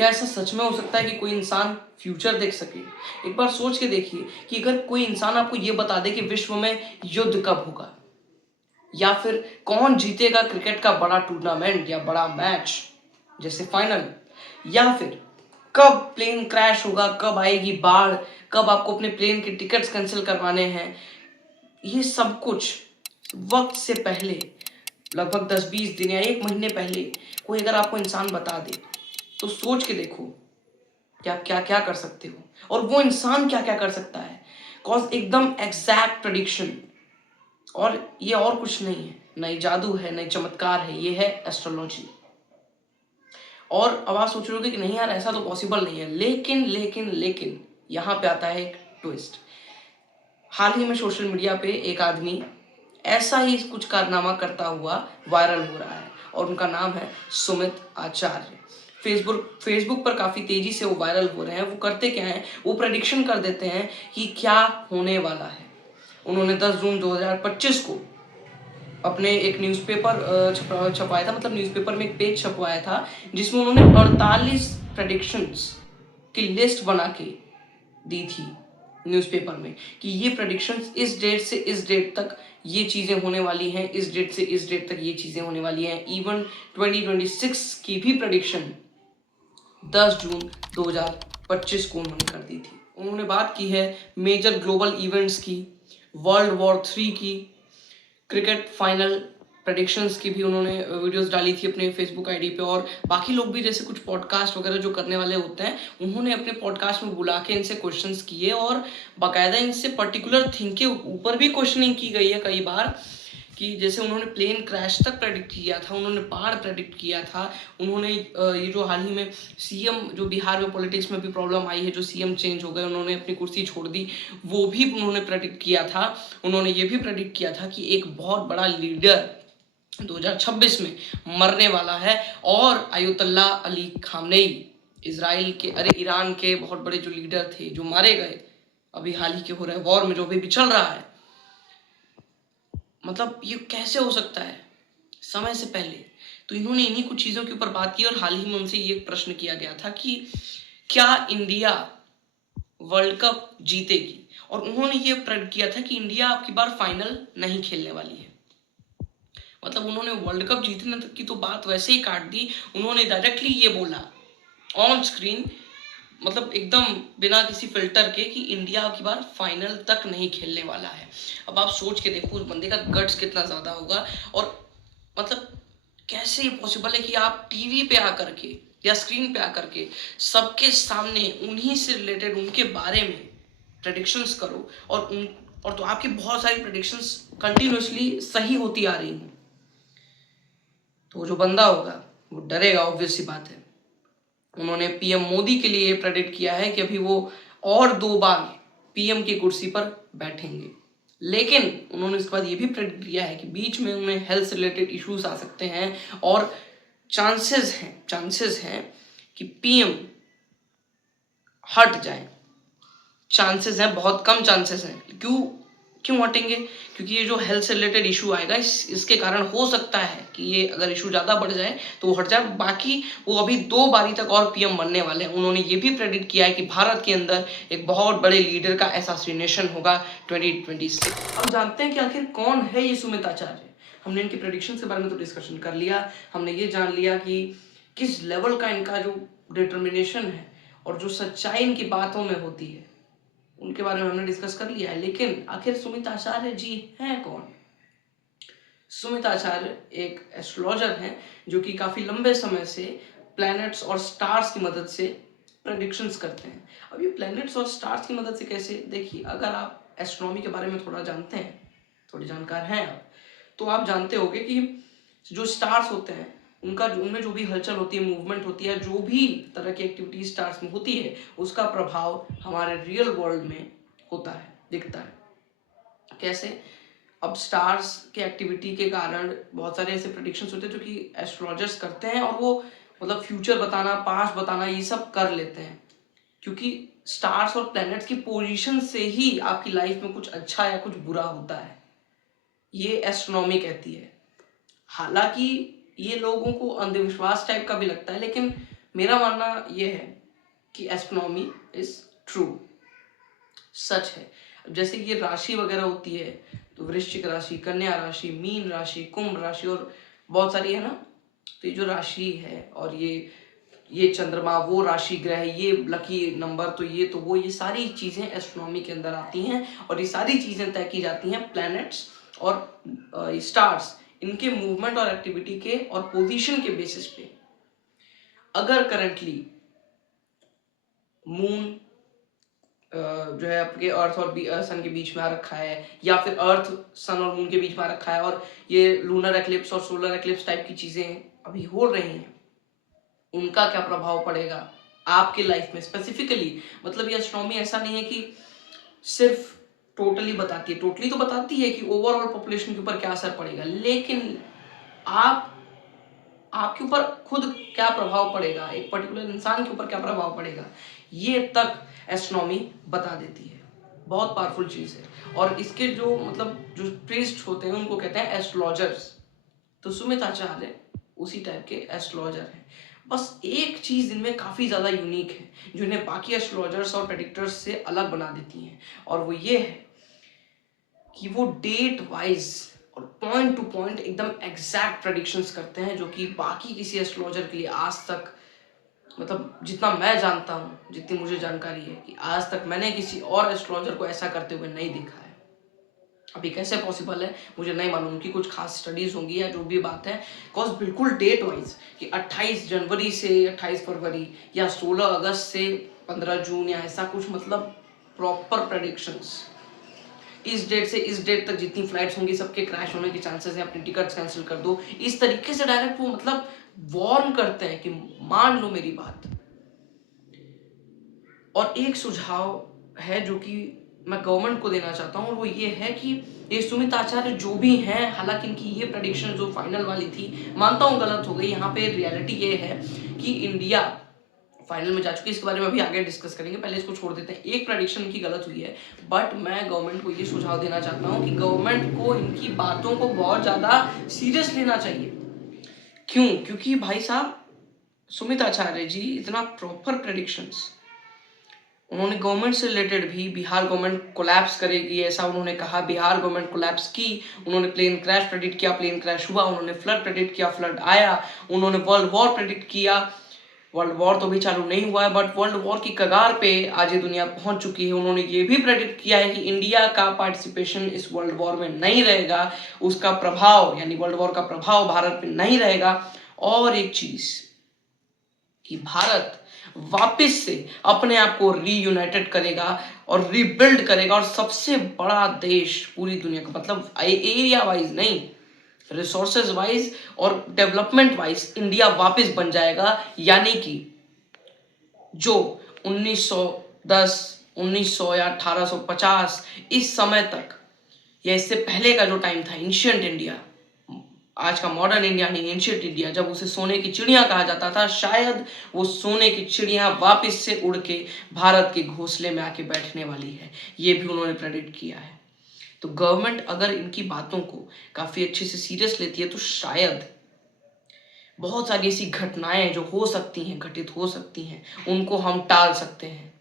क्या ऐसा सच में हो सकता है कि कोई इंसान फ्यूचर देख सके? एक बार सोच के देखिए कि अगर कोई इंसान आपको ये बता दे कि विश्व में युद्ध कब होगा, या फिर कौन जीतेगा क्रिकेट का बड़ा टूर्नामेंट या बड़ा मैच जैसे फाइनल, या फिर कब प्लेन क्रैश होगा, कब आएगी बाढ़, कब आपको अपने प्लेन के टिकट्स कैंसिल करवाने हैं, ये सब कुछ वक्त से पहले, लगभग 10-20 दिन या 1 महीने पहले कोई अगर आपको इंसान बता दे, तो सोच के देखो कि आप क्या क्या कर सकते हो और वो इंसान क्या क्या कर सकता है। कॉज एकदम एग्जैक्ट प्रेडिक्शन, और ये और कुछ नहीं है, नई जादू है, नई चमत्कार है, ये है एस्ट्रोलॉजी। और अब आप सोच रहे होगे कि नहीं यार ऐसा तो पॉसिबल नहीं है, लेकिन लेकिन लेकिन यहाँ पे आता है एक ट्विस्ट। हाल ही में सोशल मीडिया पे एक आदमी ऐसा ही कुछ कारनामा करता हुआ वायरल हो रहा है और उनका नाम है सुमित आचार्य। फेसबुक पर काफ़ी तेज़ी से वो वायरल हो रहे हैं। वो करते क्या हैं, वो प्रेडिक्शन कर देते हैं कि क्या होने वाला है। उन्होंने 10 जून 2025 को अपने एक न्यूज़पेपर छपवाया था, मतलब न्यूज़पेपर में एक पेज छपवाया था जिसमें उन्होंने 48 प्रेडिक्शंस की लिस्ट बना के दी थी न्यूज़पेपर में कि ये प्रेडिक्शंस इस डेट से इस डेट तक ये चीज़ें होने वाली हैं, इस डेट से इस डेट तक ये चीज़ें होने वाली हैं। इवन 2026 की भी प्रेडिक्शन 10 जून 2025 को उन्होंने कर दी थी। उन्होंने बात की है मेजर ग्लोबल इवेंट्स की, वर्ल्ड वॉर 3 की, क्रिकेट फाइनल प्रेडिक्शंस की भी उन्होंने वीडियोस डाली थी अपने फेसबुक आईडी पे। और बाकी लोग भी जैसे कुछ पॉडकास्ट वगैरह जो करने वाले होते हैं, उन्होंने अपने पॉडकास्ट में बुला के इनसे क्वेश्चंस किए और बाकायदा इनसे पर्टिकुलर थिंग के ऊपर भी क्वेश्चनिंग की गई है कई बार। कि जैसे उन्होंने प्लेन क्रैश तक प्रेडिक्ट किया था, उन्होंने बाढ़ प्रेडिक्ट किया था, उन्होंने ये जो हाल ही में सीएम जो बिहार में पॉलिटिक्स में भी प्रॉब्लम आई है, जो सीएम चेंज हो गए, उन्होंने अपनी कुर्सी छोड़ दी, वो भी उन्होंने प्रेडिक्ट किया था। उन्होंने ये भी प्रेडिक्ट किया था कि एक बहुत बड़ा लीडर 2026 में मरने वाला है और आयतुल्लाह अली खामेनी, इजराइल के ईरान के बहुत बड़े जो लीडर थे जो मारे गए अभी हाल ही के हो रहे वॉर में, जो अभी भी चल रहा है। मतलब ये कैसे हो सकता है समय से पहले? तो इन्होंने इन्हीं कुछ चीज़ों के ऊपर बात की और हाल ही में उनसे ये प्रश्न किया गया था कि क्या इंडिया वर्ल्ड कप जीतेगी, और उन्होंने ये प्रेडिक्ट किया था कि इंडिया अब की बार फाइनल नहीं खेलने वाली है। मतलब उन्होंने वर्ल्ड कप जीतने तक की तो बात वैसे ही काट दी। उन्होंने डायरेक्टली ये बोला ऑन स्क्रीन, मतलब एकदम बिना किसी फिल्टर के, कि इंडिया की बार फाइनल तक नहीं खेलने वाला है। अब आप सोच के देखो उस बंदे का गट्स कितना ज़्यादा होगा। और मतलब कैसे ये पॉसिबल है कि आप टीवी पे आकर के या स्क्रीन पे आकर के सबके सामने उन्हीं से रिलेटेड उनके बारे में प्रेडिक्शंस करो, और तो आपकी बहुत सारी प्रेडिक्शंस कंटिन्यूसली सही होती आ रही हैं। तो जो बंदा होगा वो डरेगा, ऑब्वियस सी बात है। उन्होंने पीएम मोदी के लिए प्रेडिक्ट किया है कि अभी वो और 2 बार पीएम की कुर्सी पर बैठेंगे, लेकिन उन्होंने इसके बाद ये भी प्रेडिक्ट किया है कि बीच में उन्हें हेल्थ से रिलेटेड इश्यूज आ सकते हैं और चांसेस हैं कि पीएम हट जाए। चांसेस हैं, बहुत कम चांसेस हैं। क्यों हटेंगे? क्योंकि ये जो हेल्थ से रिलेटेड इशू आएगा, इसके कारण हो सकता है कि ये अगर इशू ज़्यादा बढ़ जाए तो वो हट जाए। बाकी वो अभी 2 बारी तक और पीएम बनने वाले हैं। उन्होंने ये भी प्रेडिक्ट किया है कि भारत के अंदर एक बहुत बड़े लीडर का असैसिनेशन होगा 2026। अब जानते हैं कि आखिर कौन है ये सुमित आचार्य। हमने इनके प्रेडिक्शन के बारे में तो डिस्कशन कर लिया, हमने ये जान लिया कि किस लेवल का इनका जो डिटर्मिनेशन है और जो सच्चाई इनकी बातों में होती है, उनके बारे में हमने डिस्कस कर लिया है। लेकिन आखिर सुमित आचार्य जी हैं कौन? सुमित आचार्य एक एस्ट्रोलॉजर हैं जो कि काफ़ी लंबे समय से प्लैनेट्स और स्टार्स की मदद से प्रेडिक्शंस करते हैं। अब ये प्लैनेट्स और स्टार्स की मदद से कैसे? देखिए, अगर आप एस्ट्रोनॉमी के बारे में थोड़ा जानते हैं, थोड़ी जानकार हैं आप, तो आप जानते होंगे कि जो स्टार्स होते हैं उनमें जो भी हलचल होती है, मूवमेंट होती है, जो भी तरह की एक्टिविटी स्टार्स में होती है, उसका प्रभाव हमारे रियल वर्ल्ड में होता है, दिखता है। कैसे? अब स्टार्स के एक्टिविटी के कारण बहुत सारे ऐसे प्रेडिक्शंस होते हैं जो कि एस्ट्रोलॉजर्स करते हैं, और वो मतलब फ्यूचर बताना, पास्ट बताना, ये सब कर लेते हैं। क्योंकि स्टार्स और प्लैनेट्स की पोजीशन से ही आपकी लाइफ में कुछ अच्छा या कुछ बुरा होता है, ये एस्ट्रोनॉमी कहती है। हालांकि ये लोगों को अंधविश्वास टाइप का भी लगता है, लेकिन मेरा मानना ये है कि एस्ट्रोनॉमी इज ट्रू, सच है। अब जैसे ये राशि वगैरह होती है, तो वृश्चिक राशि, कन्या राशि, मीन राशि, कुंभ राशि और बहुत सारी है ना, तो ये जो राशि है और ये चंद्रमा, वो राशि ग्रह, ये लकी नंबर, तो ये तो वो, ये सारी चीजें एस्ट्रोनॉमी के अंदर आती हैं और ये सारी चीजें तय की जाती हैं प्लैनेट्स और स्टार्स, इनके मूवमेंट और एक्टिविटी के और पोजीशन के बेसिस पे। अगर करंटली मून जो है आपके अर्थ और सन के बीच में आ रखा है, या फिर अर्थ सन और मून के बीच में आ रखा है, और ये लूनर एक्लिप्स और सोलर एक्लिप्स टाइप की चीजें अभी हो रही हैं, उनका क्या प्रभाव पड़ेगा आपके लाइफ में स्पेसिफिकली। मतलब ये एस्ट्रोनॉमी ऐसा नहीं है कि सिर्फ टोटली बताती है, टोटली तो बताती है कि ओवरऑल पॉपुलेशन के ऊपर क्या असर पड़ेगा, लेकिन आपके ऊपर खुद क्या प्रभाव पड़ेगा, एक पर्टिकुलर इंसान के ऊपर क्या प्रभाव पड़ेगा, ये तक एस्ट्रोनॉमी बता देती है। बहुत पावरफुल चीज है। और इसके जो मतलब जो प्रीस्ट होते हैं उनको कहते हैं एस्ट्रोलॉजर्स। तो सुमित आचार्य उसी टाइप के एस्ट्रोलॉजर हैं। बस एक चीज इनमें काफी ज्यादा यूनिक है जो इन्हें बाकी एस्ट्रोलॉजर्स और प्रेडिक्टर्स से अलग बना देती है, और वो ये है कि वो डेट वाइज और पॉइंट टू पॉइंट एकदम एग्जैक्ट प्रेडिक्शंस करते हैं, जो कि बाकी किसी एस्ट्रोलॉजर के लिए आज तक, मतलब जितना मैं जानता हूँ, जितनी मुझे जानकारी है, कि आज तक मैंने किसी और एस्ट्रोलॉजर को ऐसा करते हुए नहीं देखा है। अभी कैसे पॉसिबल है मुझे नहीं मालूम, कि कुछ खास स्टडीज होंगी या जो भी बात है, बिकॉज बिल्कुल डेट वाइज कि 28 जनवरी से 28 फरवरी या 16 अगस्त से 15 जून या ऐसा कुछ, मतलब प्रॉपर प्रेडिक्शंस, इस डेट से इस डेट तक जितनी फ्लाइट्स होंगी सबके क्रैश होने के चांसेस हैं, अपनी टिकट्स कैंसिल कर दो, इस तरीके से डायरेक्ट वो मतलब वार्न करते हैं कि मान लो मेरी बात। और एक सुझाव है जो कि मैं गवर्नमेंट को देना चाहता हूँ, और वो ये है कि ये सुमित आचार्य जो भी हैं, हालांकि इनकी ये प्रेडिक्शन जो फाइनल वाली थी, मानता हूँ गलत हो गई, यहाँ पे रियलिटी ये है कि इंडिया फाइनल में जा चुकी है। इसके बारे में अभी आगे डिस्कस करेंगे, पहले इसको छोड़ देते हैं। एक प्रेडिक्शन की गलत हुई है, बट मैं गवर्नमेंट को ये सुझाव देना चाहता हूँ कि गवर्नमेंट को इनकी बातों को बहुत ज्यादा सीरियस लेना चाहिए। क्यों? क्योंकि भाई साहब सुमित आचार्य जी इतना प्रॉपर प्रेडिक्शंस, उन्होंने गवर्नमेंट से रिलेटेड भी, बिहार गवर्नमेंट कोलैप्स करेगी ऐसा उन्होंने कहा, बिहार गवर्नमेंट कोलैप्स की, उन्होंने प्लेन क्रैश प्रेडिक्ट किया, प्लेन क्रैश हुआ, उन्होंने फ्लड प्रेडिक्ट किया, फ्लड आया, उन्होंने वर्ल्ड वॉर प्रेडिक्ट किया, वर्ल्ड वॉर तो भी चालू नहीं हुआ है, बट वर्ल्ड वॉर की कगार पे आज ये दुनिया पहुंच चुकी है। उन्होंने ये भी प्रेडिक्ट किया है कि इंडिया का पार्टिसिपेशन इस वर्ल्ड वॉर में नहीं रहेगा, उसका प्रभाव यानी वर्ल्ड वॉर का प्रभाव भारत पे नहीं रहेगा। और एक चीज कि भारत वापस से अपने आप को रीयूनाइटेड करेगा और रीबिल्ड करेगा, और सबसे बड़ा देश पूरी दुनिया का, मतलब एरिया वाइज नहीं, रिसोर्सेज वाइज और डेवलपमेंट वाइज इंडिया वापस बन जाएगा। यानी कि जो 1910, 1900 या 1850 इस समय तक या इससे पहले का जो टाइम था, एंशिएंट इंडिया, आज का मॉडर्न इंडिया नहीं, एंशिएंट इंडिया, जब उसे सोने की चिड़िया कहा जाता था, शायद वो सोने की चिड़िया वापस से उड़ के भारत के घोंसले में आके बैठने वाली है, ये भी उन्होंने प्रेडिक्ट किया है। तो गवर्नमेंट अगर इनकी बातों को काफी अच्छे से सीरियस लेती है, तो शायद बहुत सारी ऐसी घटनाएं जो हो सकती हैं, घटित हो सकती हैं, उनको हम टाल सकते हैं,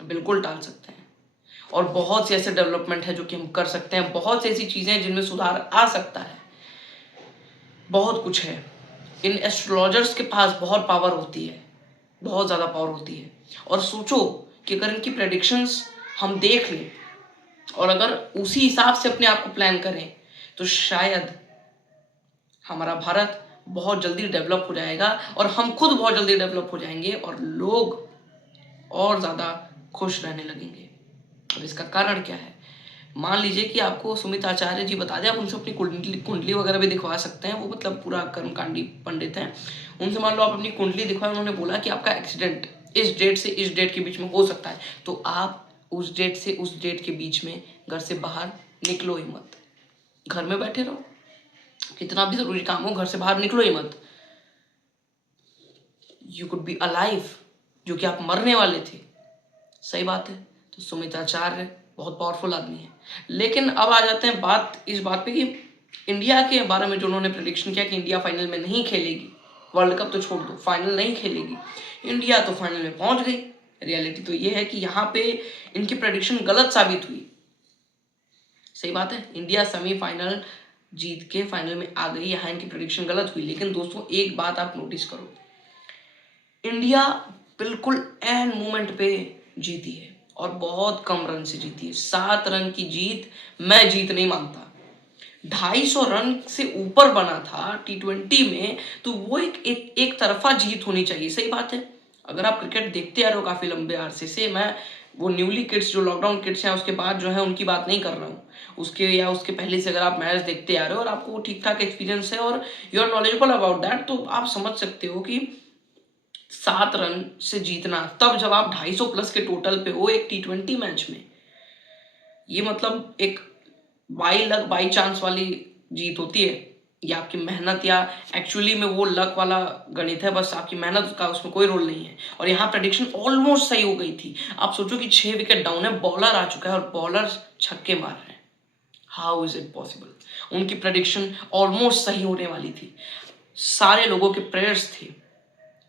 बिल्कुल टाल सकते हैं। और बहुत से ऐसे डेवलपमेंट है जो कि हम कर सकते हैं, बहुत सी ऐसी चीजें हैं जिनमें सुधार आ सकता है, बहुत कुछ है। इन एस्ट्रोलॉजर्स के पास बहुत पावर होती है, बहुत ज़्यादा पावर होती है। और सोचो कि अगर इनकी प्रेडिक्शंस हम देख लें और अगर उसी हिसाब से अपने आप को प्लान करें, तो शायद हमारा भारत बहुत जल्दी डेवलप हो जाएगा, और हम खुद बहुत जल्दी डेवलप हो जाएंगे, और लोग और ज़्यादा खुश रहने लगेंगे। अब इसका कारण क्या है? मान लीजिए कि आपको सुमित आचार्य जी बता दें, आप उनसे अपनी कुंडली वगैरह भी दिखवा सकते हैं, वो मतलब पूरा कर्मकांडी पंडित हैं। उनसे मान लो आप अपनी कुंडली दिखवाएं, उन्होंने बोला कि आपका एक्सीडेंट इस डेट से इस डेट के बीच में हो सकता है, तो आप उस डेट से उस डेट के बीच में घर से बाहर निकलो ही मत, घर में बैठे रहो, कितना भी जरूरी काम हो घर से बाहर निकलो ही मत। यू कुड बी अलाइव, जो कि आप मरने वाले थे। सही बात है। तो सुमित आचार्य बहुत पावरफुल आदमी है। लेकिन अब आ जाते हैं इस बात पे कि इंडिया के बारे में जो उन्होंने प्रेडिक्शन किया कि इंडिया फाइनल में नहीं खेलेगी, वर्ल्ड कप तो छोड़ दो, फाइनल नहीं खेलेगी। इंडिया तो फाइनल में पहुंच गई। रियलिटी तो ये है कि यहाँ पे इनकी प्रेडिक्शन गलत साबित हुई। सही बात है, इंडिया सेमीफाइनल जीत के फाइनल में आ गई, यहाँ इनकी प्रेडिक्शन गलत हुई। लेकिन दोस्तों एक बात आप नोटिस करो, इंडिया बिल्कुल एंड मोमेंट पे जीती है और बहुत कम रन से जीती है। 7 रन की जीत मैं जीत नहीं मानता। 250 रन से ऊपर बना था T20 में, तो वो एक तरफा जीत होनी चाहिए। सही बात है, अगर आप क्रिकेट देखते आ रहे हो काफी लंबे अरसे से, मैं वो न्यूली किड्स जो लॉकडाउन किड्स हैं उसके बाद जो है उनकी बात नहीं कर रहा हूँ, उसके या उसके पहले से अगर आप मैच देखते आ रहे हो और आपको ठीक ठाक एक्सपीरियंस है और you are knowledgeable about that, तो आप समझ सकते हो कि 7 रन से जीतना, तब जब आप 250 प्लस के टोटल पे हो एक T20 मैच में, ये मतलब एक बाई लक बाई चांस वाली जीत होती है। ये आपकी मेहनत या एक्चुअली में वो लक वाला गणित है, बस आपकी मेहनत का उसमें कोई रोल नहीं है। और यहाँ प्रेडिक्शन ऑलमोस्ट सही हो गई थी। आप सोचो कि 6 विकेट डाउन है, बॉलर आ चुका है और बॉलर छक्के मार रहे हैं। How is it possible? उनकी प्रेडिक्शन ऑलमोस्ट सही होने वाली थी। सारे लोगों के प्रेयर्स थे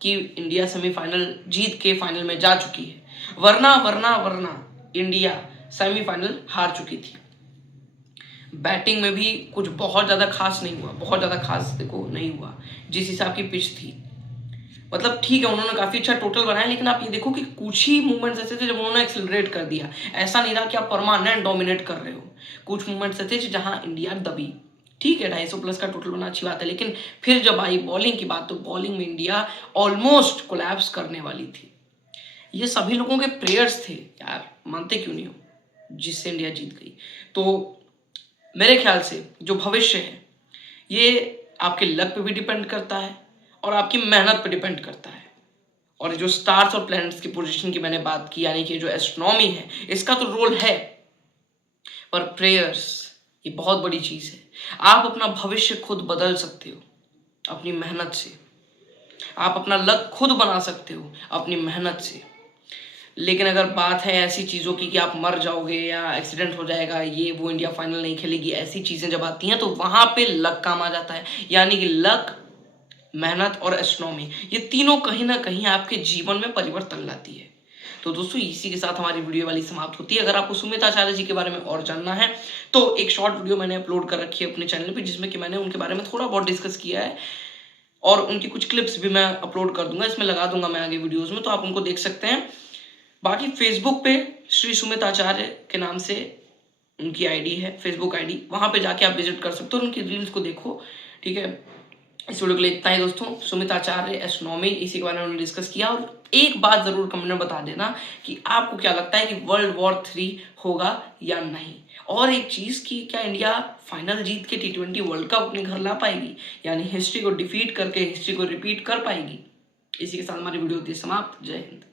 कि इंडिया सेमीफाइनल जीत के फाइनल में जा चुकी है, वरना इंडिया सेमीफाइनल हार चुकी थी। बैटिंग में भी कुछ बहुत ज़्यादा खास नहीं हुआ, बहुत ज़्यादा खास देखो नहीं हुआ जिस हिसाब की पिच थी। मतलब ठीक है, उन्होंने काफ़ी अच्छा टोटल बनाया, लेकिन आप ये देखो कि कुछ ही मूवमेंट्स ऐसे थे जब उन्होंने एक्सेलरेट कर दिया। ऐसा नहीं था कि आप परमानेंट डोमिनेट कर रहे हो। कुछ मूवमेंट्स ऐसे थे जहां इंडिया दबी। ठीक है, 250 प्लस का टोटल बना अच्छी बात है, लेकिन फिर जब आई बॉलिंग की बात, तो बॉलिंग में इंडिया ऑलमोस्ट कोलैप्स करने वाली थी। ये सभी लोगों के प्रेयर्स थे यार, मानते क्यों नहीं हो, जिससे इंडिया जीत गई। तो मेरे ख्याल से जो भविष्य है ये आपके लक पे भी डिपेंड करता है और आपकी मेहनत पे डिपेंड करता है। और जो स्टार्स और प्लैनेट्स की पोजीशन की मैंने बात की, यानी कि जो एस्ट्रोनॉमी है, इसका तो रोल है, पर प्रेयर्स ये बहुत बड़ी चीज है। आप अपना भविष्य खुद बदल सकते हो अपनी मेहनत से, आप अपना लक खुद बना सकते हो अपनी मेहनत से। लेकिन अगर बात है ऐसी चीज़ों की कि आप मर जाओगे या एक्सीडेंट हो जाएगा, ये वो, इंडिया फाइनल नहीं खेलेगी, ऐसी चीज़ें जब आती हैं तो वहाँ पे लक काम आ जाता है। यानी कि लक, मेहनत और एस्ट्रोनॉमी, ये तीनों कहीं ना कहीं आपके जीवन में परिवर्तन लाती है। तो दोस्तों इसी के साथ हमारी वीडियो वाली समाप्त होती है। अगर आपको सुमित आचार्य जी के बारे में और जानना है तो एक शॉर्ट वीडियो मैंने अपलोड कर रखी है अपने चैनल पे, जिसमें कि मैंने उनके बारे में थोड़ा बहुत डिस्कस किया है और उनकी कुछ क्लिप्स भी मैं अपलोड कर दूंगा, इसमें लगा दूंगा मैं आगे वीडियोज में, तो आप उनको देख सकते हैं। बाकी फेसबुक पे श्री सुमित आचार्य के नाम से उनकी आईडी है, फेसबुक आईडी, वहां पे जाके आप विजिट कर सकते हो और उनकी रील्स को देखो। ठीक है, इस वीडियो के लिए इतना ही दोस्तों। सुमित आचार्य, एस्ट्रोनॉमी, इसी के बारे में उन्होंने डिस्कस किया। और एक बात जरूर कमेंट में बता देना कि आपको क्या लगता है कि वर्ल्ड वॉर 3 होगा या नहीं। और एक चीज कि क्या इंडिया फाइनल जीत के T20 वर्ल्ड कप अपने घर ला पाएगी, यानी हिस्ट्री को डिफीट करके हिस्ट्री को रिपीट कर पाएगी। इसी के साथ हमारी वीडियो होती है समाप्त। जय हिंद।